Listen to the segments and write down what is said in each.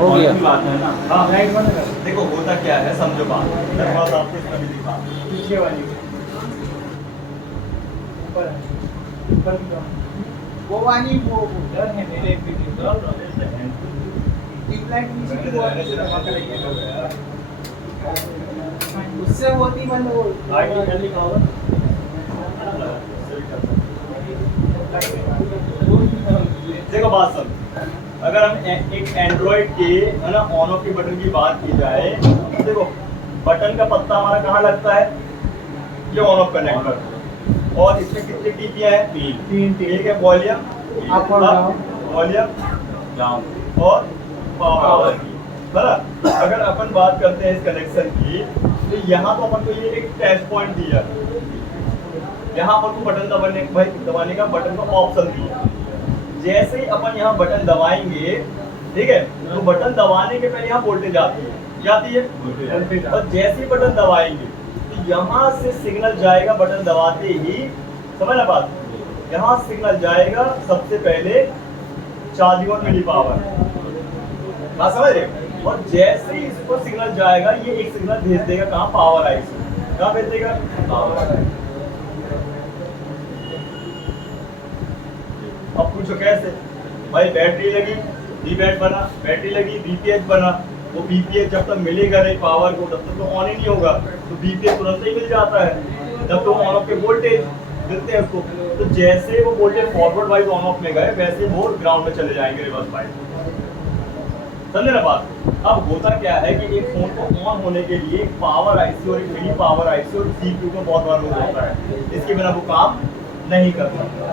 हो गया। बात है ना। हाँ राइट बंद कर देखो होता क्या है, समझो बात, मैं थोड़ा सा आपको इसमें भी दिखा। पीछे वाली ऊपर ऊपर की जाओ। वो वाली वो उधर है मेरे ट्यूबलाइट नीचे की वो उससे होती बंद वो देखो बात सुन, अगर हम एक एंड्रॉइड के है ना ऑन ऑफ के बटन की बात की जाए, देखो बटन का पत्ता हमारा कहाँ लगता है, ये ऑन ऑफ कनेक्टर, और इसमें कितनी टीपियां हैं, तीन एक है वॉल्यूम, अप और डाउन, वॉल्यूम डाउन और पावर की, है ना। अगर अपन बात करते हैं इस कनेक्शन की, तो यहाँ तो अपन को ये एक टच पॉइंट दिया, यहाँ पर तो बटन दबाने का बटन का ऑप्शन दिया। जैसे ही अपन यहाँ बटन दबाएंगे, ठीक है, तो बटन दबाने के पहले यहाँ वोल्टेज जाती है, और जैसे ही बटन दबाएंगे तो यहाँ से सिग्नल जाएगा, बटन दबाते ही, समझ ना बात, यहाँ सिग्नल जाएगा सबसे पहले चार्जिंग और मिली पावर, बात समझ रहे। और जैसे ही इसको सिग्नल जाएगा, ये एक सिग्नल भेज देगा कहाँ, पावर आई से, कहाँ भेज देगा, पावर। अब पूछो कैसे, भाई बैटरी लगी वीबैट बना, बैटरी लगी बीपीएच बना, वो बीपीएच जब तक मिलेगा नहीं पावर को तब तक तो ऑन ही नहीं होगा, तो बीपीएच तुरंत ही मिल जाता है जब तो ऑन ऑफ के वोल्टेज मिलते हैं उसको। तो जैसे वो voltage forward wise on off में गए, वैसे वो ग्राउंड में चले जाएंगे रिवर्स वाइज, समझे ना बात। अब होता क्या है कि एक फोन को ऑन होने के लिए पावर आईसी और एक मिनी पावर आईसी और सीपीयू का बहुत बड़ा रोल होता है, इसके बिना वो काम नहीं कर सकता।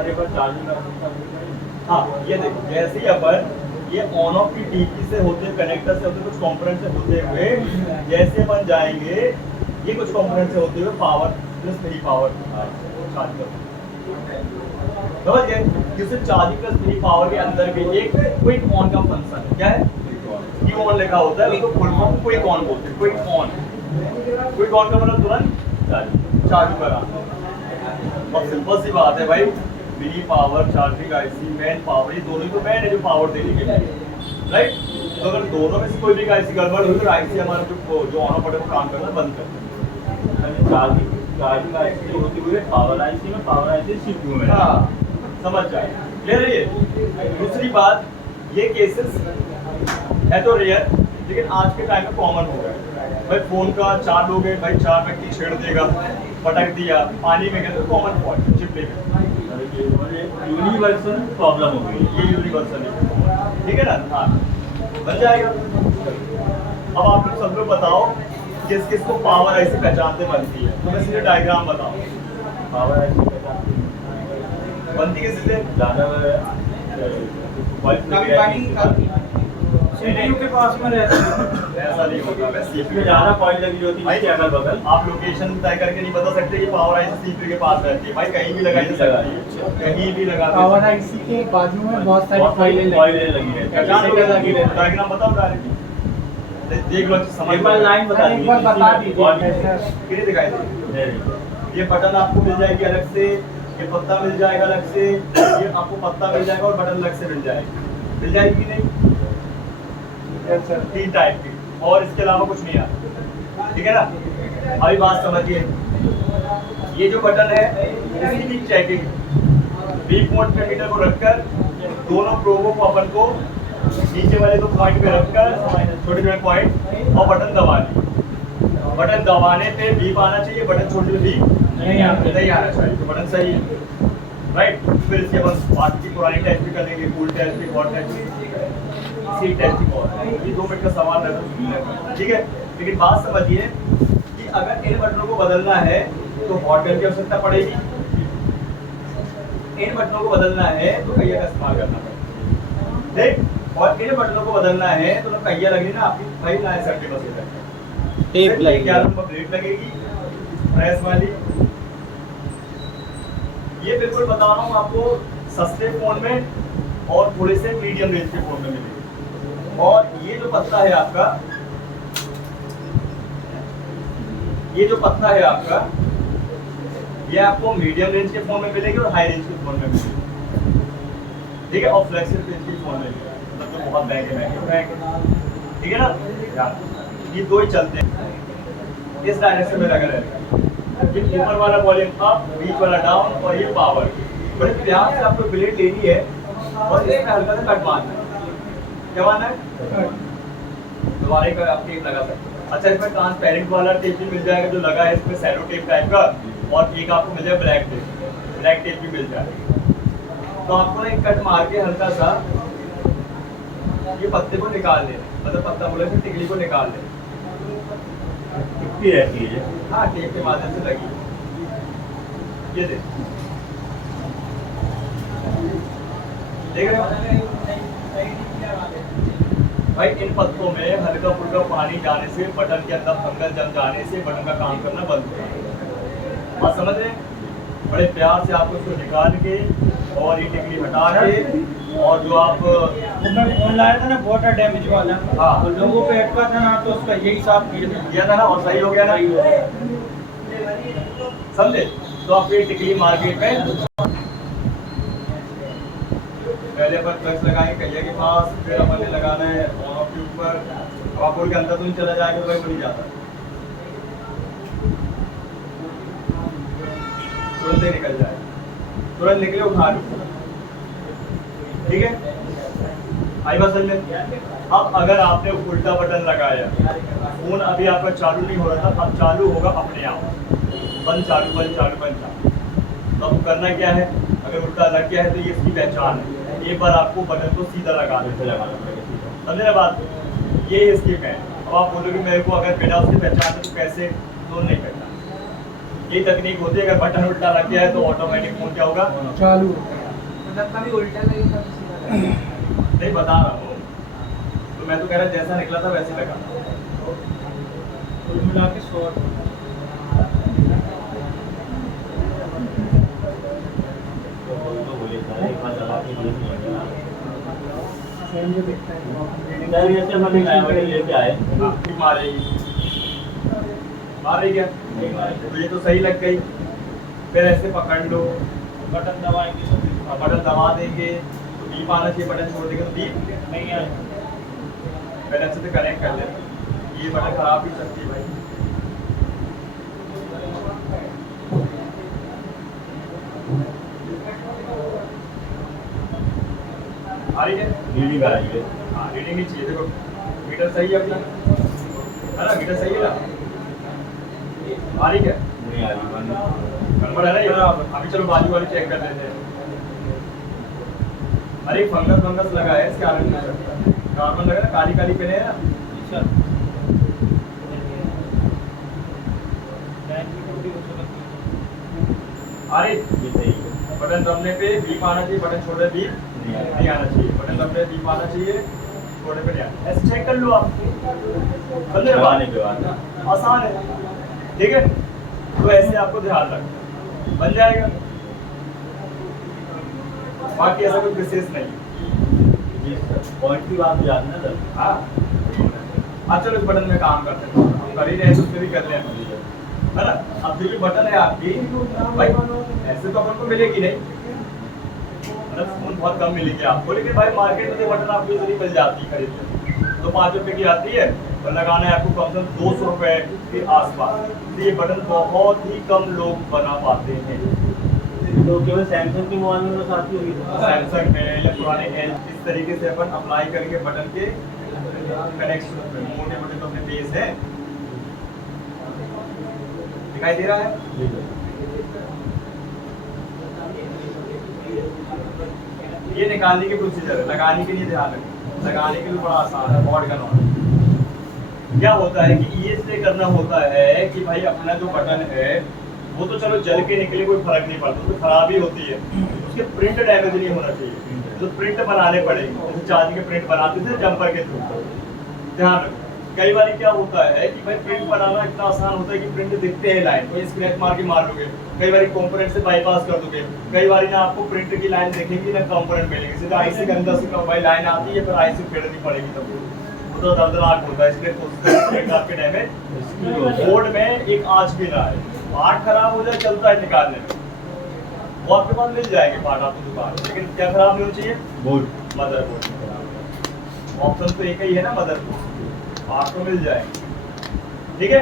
अरे बस चार्जिंग, हाँ ये देखो, जैसे ही अपन ये ऑन ऑफ की टीपी से होते, कनेक्टर से होते, कुछ कंपोनेंट से होते हुए जैसे अपन जाएंगे, ये कुछ कंपोनेंट से होते हुए power plus mini power charge कर, समझ गए। जिससे चार्जिंग प्लस मिनी पावर के अंदर भी एक क्विक ऑन का फंक्शन है, क्या है, क्यू ऑन लिखा होता है, उसको फुल फॉर्म क्विक ऑन बोलते हैं, क्विक ऑन। क्विक ऑन का मतलब तुरंत चालू करा। और सिंपल सी बात है भाई, mini power, charging IC, man power, ये दोनों ही तो मैन है जो पावर देने के लिए, राइट। तो अगर दोनों में से कोई भी आईसी गड़बड़ हुई तो आईसी हमारा जो ऑन ऑफ बटन को काम करना बंद कर देगा। चार्जिंग आईसी होती हुई पावर आईसी में, पावर आईसी सीपीयू में, हाँ समझ जाए, क्लियर है ये। दूसरी बात, ये केसेस है तो रेयर, लेकिन आज के टाइम में कॉमन हो गया भाई। फोन का चार्ज हो गए भाई, 4 व्यक्ति छेड़ देगा, पटक दिया, पानी में गया तो कॉमन फॉल्ट चिपले में, यूनिवर्सल प्रॉब्लम हो गई, ये यूनिवर्सल है, ठीक है ना, हाँ बन जाएगा। अब आप लोग सब लोग बताओ किस किस को पावर ऐसे पहचानते बनती है, तो मैं सीधे डायग्राम बताओ, पावर ऐसे पहचानती बनती कैसे से ज़्यादा सीपीयू के पास में रहता है, ऐसा नहीं होता, मैं सीपीयू में ज़्यादा कॉइल लगी होती है अगल बगल, आप लोकेशन तय करके नहीं बता सकते कि पावर आईसी सीपीयू के पास रहती है, भाई कहीं भी लगाई जा सकती है, कहीं भी लगा, पावर आईसी के बाजू में बहुत सारी फाइलें लगी रहती है। डायग्राम बताओ डायरेक्ट, देख लो समझ में, लाइन बता दीजिए, फिर दिखाई दे। ये बटन आपको मिल जाएगी अलग से, ये पत्ता मिल जाएगा अलग से, ये आपको पत्ता मिल जाएगा और बटन अलग से मिल जाएगी कि नहीं, 3 टाइप की, और इसके अलावा कुछ नहीं आता, ठीक है ना। अभी बात समझिए, ये जो बटन है इसकी भी चेकिंग, बीप मोड पे मीटर को रखकर दोनों प्रोबों को अपन को नीचे वाले 2 पॉइंट पे रखकर, छोटे छोटे पॉइंट, और बटन दबाने, बटन दबाने पे बीप आना चाहिए, बटन छोटे बीप नहीं आना चाहिए, तो बटन सही है, राइट। फिर इसके बाद बात की पुरानी टेस्ट भी करेंगे, कूल टेस्ट भी, हॉट टेस्ट, सी टेस्टिंग, और ये 2 मिनट का सवाल रहता, ठीक है। लेकिन बात समझिए कि अगर इन बटनों को बदलना है तो हॉट टेस्ट की आवश्यकता पड़ेगी, इन बटनों को बदलना है तो पहिया का इस्तेमाल करना पड़ेगा, ठीक। और इन बटनों को बदलना है तो पहिया लगेगी ना आपकी, भाई ना सेफ्टी बस टेप लगेगी, 11 नंबर प्लेट लगेगी प्रेस वाली। ये बिल्कुल बता रहा हूँ आपको, सस्ते फोन में और थोड़े से मीडियम रेंज के फोन में मिलेगी। और ये जो पत्ता है आपका, ये आपको मीडियम रेंज के फोन में मिलेगी और हाई रेंज के फोन में मिलेगी, ठीक है, और फ्लेक्सिबल रेंज के फोन में मिलेगी। बहुत महंगे महंगे, ठीक है ना यार। ये दो ही चलते हैं, इस डायरेक्शन में लगा रहेगा। ये ऊपर वाला वॉल्यूम अप, बीच वाला डाउन, और ये पावर। बड़े प्यार से आपको ब्लेड लेनी है और इसमें हल्का सा कट मारना है। क्या मारना है? दोबारा का आप टेप लगा सकते हैं। अच्छा, इसमें ट्रांसपेरेंट वाला टेप भी मिल जाएगा जो लगा है इसमें, सैलो टेप टाइप का, और एक आपको मिल जाएगा ब्लैक टेप भी मिल जाएगा। तो आपको ना एक कट मार के हल्का सा ये पत्ते को निकाल लेना, मतलब पत्ता बोले तो टिकली को निकाल लेना। टिकती रहती है। हाँ, टेप के माध्यम से लगी, ये देख रहे हो भाई। इन पत्तों में हल्का फुल्का पानी जाने से, बटन के अंदर फंगस जम जाने से बटन का काम करना बंद हो जाएगा। बात समझ रहे हैं? बड़े प्यार से आपको इसको निकाल के और ये टिकली हटा के, और जो आप फोन लाया था ना वाटर डैमेज वाला, हाँ, तो लोगों पे अटका था ना, तो उसका यही साफ किया था ना, और सही हो गया ना, समझे? तो आप ये टिकली मार्केट में पहले अपन फ्लक्स लगाएंगे कहिए के पास, फिर अपन ने लगाना है ऑन ऑफ के ऊपर। अब आप बोल के अंदर तो नहीं चला जाएगा, तो भाई नहीं जाता, तुरंत ही निकल जाए, तुरंत निकले उठा लो, ठीक है? आई बात समझ में? अब अगर आपने उल्टा बटन लगाया, फोन अभी आपका चालू नहीं हो रहा था, अब चालू होगा अपने आप, बंद चालू बंद चालू बंद चालू। तो अब करना क्या है? अगर उल्टा लग गया है तो ये इसकी पहचान है। एक बार आपको बटन को सीधा लगा देना, समझे ना बात? ये स्किप है। अब आप बोलोगे मेरे को अगर बिना उसकी पहचान है तो कैसे? तो नहीं पहचान। ये तकनीक होती है, अगर बटन उल्टा लग गया है तो ऑटोमेटिक फोन क्या होगा? चालू। मतलब कभी उल्टा लगेगा कभी सीधा लगेगा। नहीं बता रहा हूँ, तो मैं तो कह रहा जैसा निकला था वैसे लगा। कुल मिला के 100। लेके आए मारेगी क्या? तो ये तो सही लग गई। फिर ऐसे पकड़ लो, बटन दबाएंगे तो बटन दबा देंगे तो बीप आना चाहिए, बटन छोड़ देंगे तो बीप नहीं आए। पहले अच्छे से कनेक्ट कर लेना। ये बटन खराब भी सकती है भाई। आ रही है? रीडिंग आ रही है। हाँ, रीडिंग ही चाहिए। देखो मीटर सही है अपना, है ना? मीटर सही है ना? आ रही क्या? नहीं आ रही। गड़बड़ है ना ये? अभी चलो बाजू वाली चेक कर लेते हैं। अरे फंगस लगा है इसके आगे में, कार्बन लगा ना, काली काली पेने है ना। अरे ये सही है। बटन दबने पे बीप आना चाहिए, बटन छोड़े बीप नहीं आना चाहिए, बटन दबने बीप आना चाहिए, छोड़े पे नहीं आना। ऐसे चेक कर लो आप, दबाने के बाद आसान है, ठीक है? तो ऐसे आपको ध्यान रखना, बन जाएगा। बाकी ऐसा कोई विशेष नहीं। पॉइंट की बात हो जाती है ना सर। हाँ, चलो इस बटन में काम करते हैं, हम कर ही रहे हैं तो उसमें भी कर लें, है ना? अब जो बटन है आपकी भाई, ऐसे तो अपन को मिलेगी नहीं, मतलब फोन बहुत कम मिलेगी आपको, लेकिन भाई मार्केट में बटन आपको इजीली मिल जाती है खरीदने। तो 5 रुपए की आती है और लगाना है आपको कम से कम 200 रुपए के आसपास। तो ये बटन बहुत ही कम लोग बना पाते हैं। तो केवल सैमसंग की मोबाइल में बस आती होगी। सैमसंग में या पुराने एल, इस तरीके से अपन अप्लाई करके बटन के कनेक्शन में मोटे मोटे तो अपने बेस है, दिखाई दे रहा है? ये निकालने की प्रोसीजर है, लगाने के लिए ध्यान रखें। लगाने के लिए बड़ा आसान है, बॉड करना क्या होता है कि ये से करना होता है कि भाई अपना जो बटन है वो तो चलो जल के निकले कोई फर्क नहीं पड़ता, तो खराबी होती है, उसके प्रिंट डैमेज नहीं होना चाहिए, तो प्रिंट बनाने पड़ेंगे, जैसे चार्जिंग के प्रिंट बनाते थे जंपर के थ्रू। ध्यान रखो, कई बार क्या होता है कि भाई प्रिंट बनाना इतना आसान होता है कि प्रिंट दिखते हैं लाइन, कोई स्क्रैच मार के मार लोगे, कई बार कंपोनेंट से बाईपास कर दोगे, कई बार ना आपको प्रिंट की लाइन देखेंगी ना कंपोनेंट मिलेगी, सीधा आईसी के अंदर से भाई लाइन आती है, फिर आईसी फेरनी पड़ेगी, तब तो दर्दनाक होता है। इसलिए कोशिश आपके डैमेज बोर्ड में एक आंच भी ना है, पार्ट खराब हो जाए चलता है निकालने में, वो आपके पास मिल जाएंगे पार्ट आपकी दुकान, लेकिन क्या खराब नहीं होना चाहिए? बोर्ड मदरबोर्ड खराब। ऑप्शन तो एक ही है ना मदर को, आपको मिल जाएंगे। ठीक है,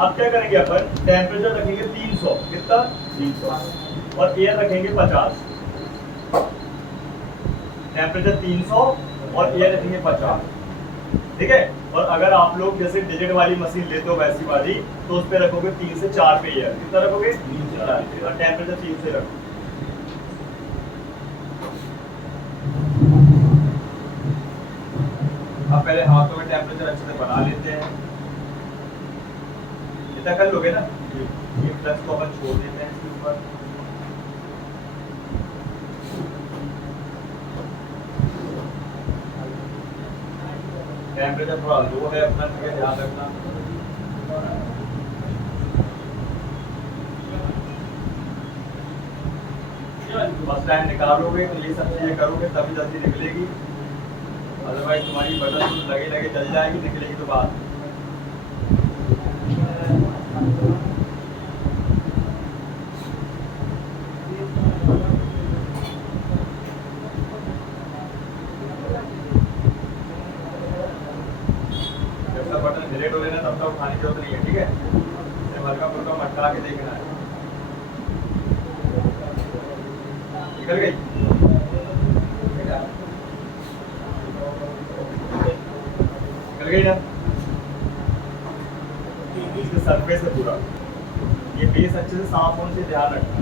अब क्या करेंगे अपन, टेम्परेचर रखेंगे 300, कितना 300, और एयर रखेंगे 50। टेम्परेचर 300 और एयर रखेंगे 50। ठीक है, और अगर आप लोग जैसे डिजिट वाली मशीन लेते हो वैसी वाली, तो उस पर रखोगे 3 से 4 पे एयर। कितना रखोगे 3 से 4, और टेम्परेचर 3 से रखो। अब पहले हाथों में टेम्परेचर अच्छे से बना लेते हैं, इतना कर लोगे ना। ये फ्लक्स को अपन छोड़ देते हैं इसके ऊपर। टेम्परेचर थोड़ा लो है अपना, ध्यान रखना। फर्स्ट टाइम निकालोगे तो ये सब चीजें करोगे तभी जल्दी निकलेगी, अदरवाइज तुम्हारी बटन तो लगे लगे जल जाएगी, निकलेगी तो बात। जब तक बटन हिले डोले ना तब तक उठाने की जरूरत नहीं है। ठीक है, सिर्फ हल्का फुल्का मटका के देखना है। निकल गई, निकल गई ना। इसके सरफेस है पूरा, ये बेस अच्छे से साफ होने से ध्यान रखना।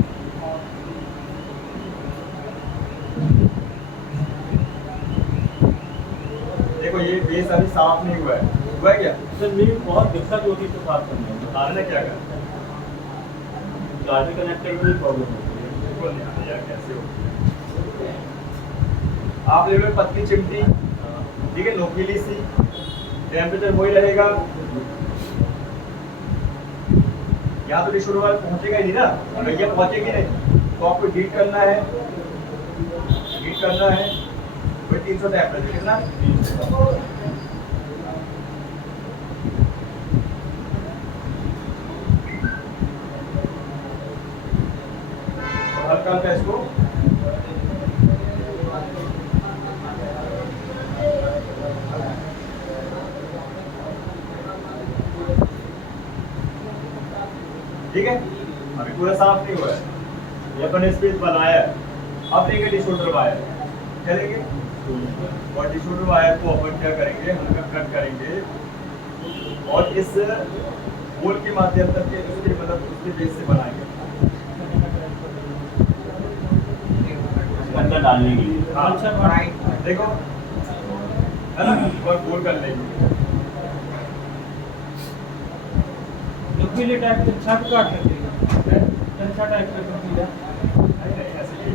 देखो ये बेस अभी साफ नहीं हुआ है, हुआ है क्या? सर मेरी बहुत दिक्कत होती है तो साफ करने में, बताने ना क्या करें। गाड़ी कनेक्टर में प्रॉब्लम होती है। बिल्कुल नहीं आता यार, कैसे हो। आप ले लो पतली चिमटी, ठीक है, नोकीली सी, टेम्परेचर वही रहेगा। यहाँ तो डिशोर वाला पहुंचेगा ही नहीं ना, भैया पहुंचेगी नहीं, तो आपको हीट करना है, हीट करना है। वही 300 टेम्परेचर कितना, हल्का हल्का इसको ठीक है। अभी पूरा साफ नहीं हुआ है, ये अपन स्पेस बनाया है। अब लेंगे डिशोल्डर वायर, क्या लेंगे, और डिशोल्डर वायर को अपन क्या करेंगे, हल्का कट करेंगे और इस होल के माध्यम तक के उसके मतलब उसके बेस से बनाएंगे अंदर डालने के लिए। हाँ। अच्छा राइट, देखो है ना, और गोल कर लेंगे। नुकीले टाइप के छत काट देते हैं, अच्छा टाइप का नुकीला। नहीं नहीं, ऐसे ही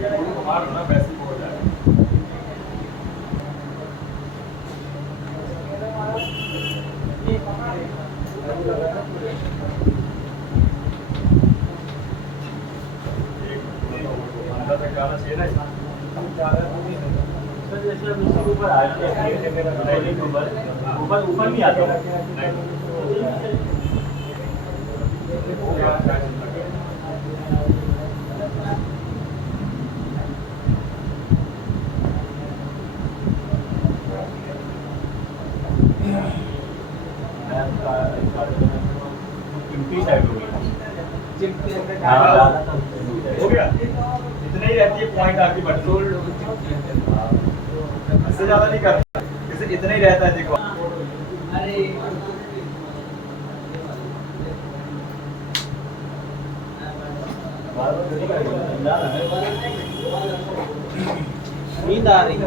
मारो ना, वैसे ही हो जाएगा। अंदर तक जाना चाहिए ना। सर जैसे अब इसके ऊपर आते हैं ऊपर ऊपर नहीं आता चिमटी साइड हो गई, हो गया, इतने ही रहती है पॉइंट आपकी बटन, इससे ज्यादा नहीं करना, इसे इतना ही रहता है। देखो नींद आ रही है।